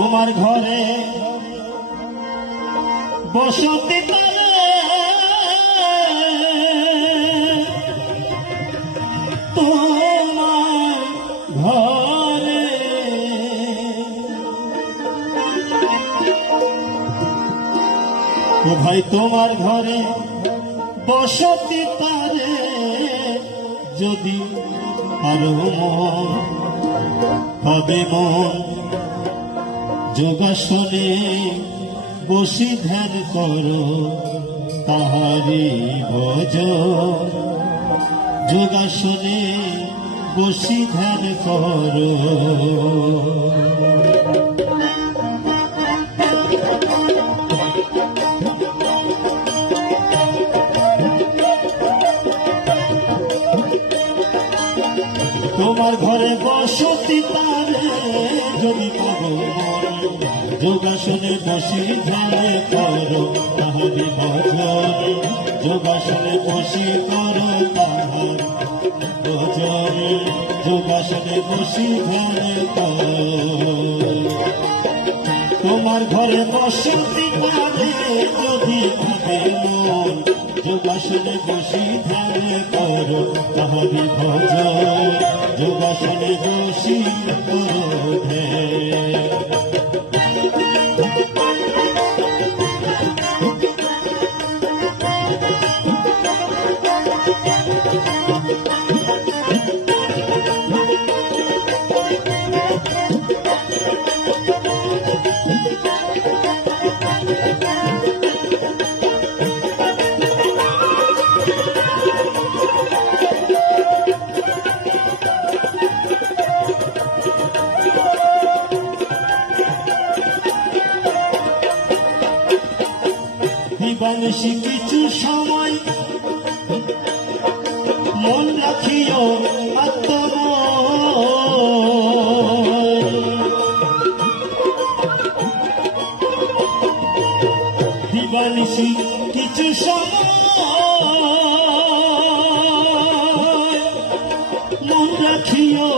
তোমার ঘরে বসতি তারে তোমার ঘরে ও ভাই তোমার ঘরে বসতি তারে যদি আরো হবে মন যোগাসনে বসি ধ্যান করো তাহারি ভজ যোগাসনে বসি ধ্যান করো তোমার ঘরে বসতি তারে যদি পাবো যোগাসনে বসি ধ্যান করো তাহারি ভজন যোগাসনে বসি করো তাহার ভজন যোগাসনে বসি ধ্যান করো তোমার ঘরে বসতি তারে যদি পাবে মন যোগাসনে বসি ধ্যান করো তাহারি ভজন যোগাসনে বসি করো ধ্যান দিবানিশি কিছু সময় মন রাখিও দিবানিশি কিছু সময় মন রাখিও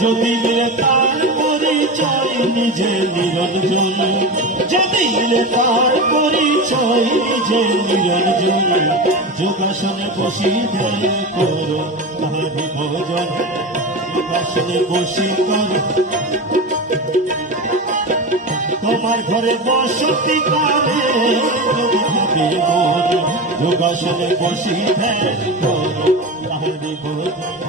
যদি মিলে তার পরিচয় নিজে নিরঞ্জন যদি মিলে তার পরিচয় নিজে নিরঞ্জন যোগাসনে বসি ধ্যান করো তাহারি ভজন যোগাসনে বসি করো তোমার ঘরে বসতি কারে যদি ভাবে মন যোগাসনে বসি ধ্যান করো তাহারি ভজন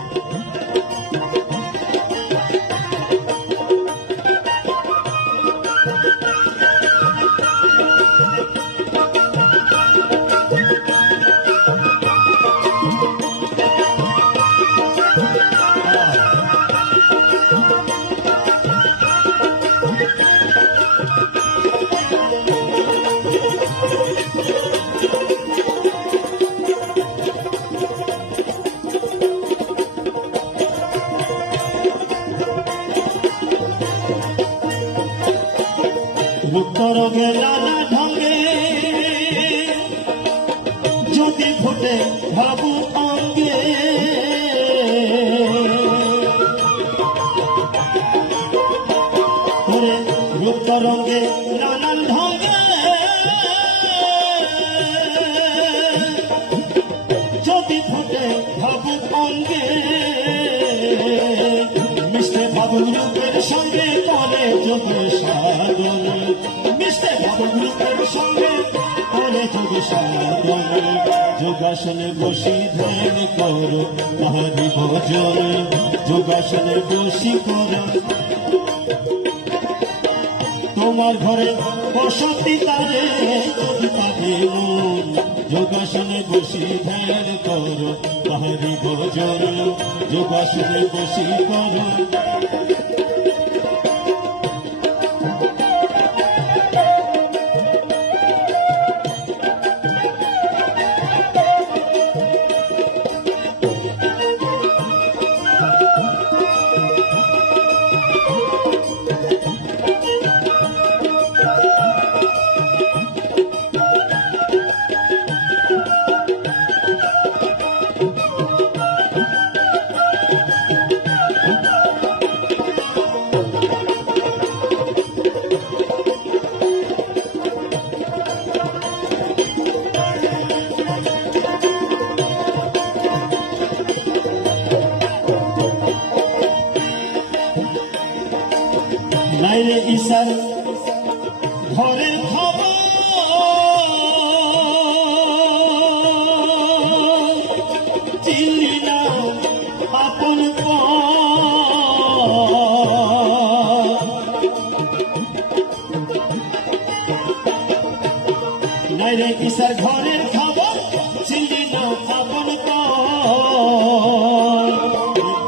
রূপরঙে নানা ঢঙ্গে যদি ফুটে ভাবু অঙ্গে রূপরঙে নানান ঢঙ্গে যদি ফুটে ভাবু অঙ্গে মিশতে ভাবু রূপের সঙ্গে করে যোগের সাধন মিশতে ভাবু রূপের সঙ্গে করে যোগের সাধন যোগাসনে বসি ধ্যান করো তাহারি ভজন যোগাসনে বসি করো তোমার ঘরে বসতি তারে যদি পাবে মন যোগাসনে বসি ধ্যান করো তাহারি ভজন যোগাসনে বসি করো কিসার ঘরের খবর চিনলি না আপন নাই রে কিসার ঘরের খবর চিনলি না আপন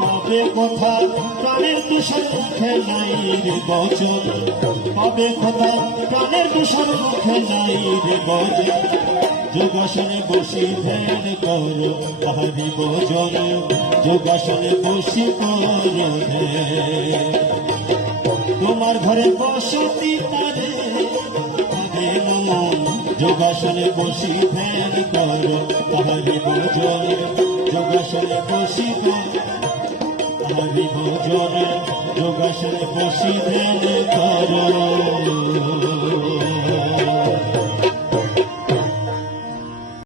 পাবে কথা প্রাণের দূষণ মুখে নাই রে বচন পাবে কথা প্রাণের দূষণ মুখে নাই রে বচন যোগাসনে বসি ধ্যান করো পাহাড়ি ভোজন যোগাসনে বসি করো তোমার ঘরে বসতি তারে পাবে মন যোগাসনে বসি ধ্যান করো পাহাড়ি ভোজন যোগাসনে বসি পাহাড়ি ভোজন যোগাসনে বসি ধ্যান করো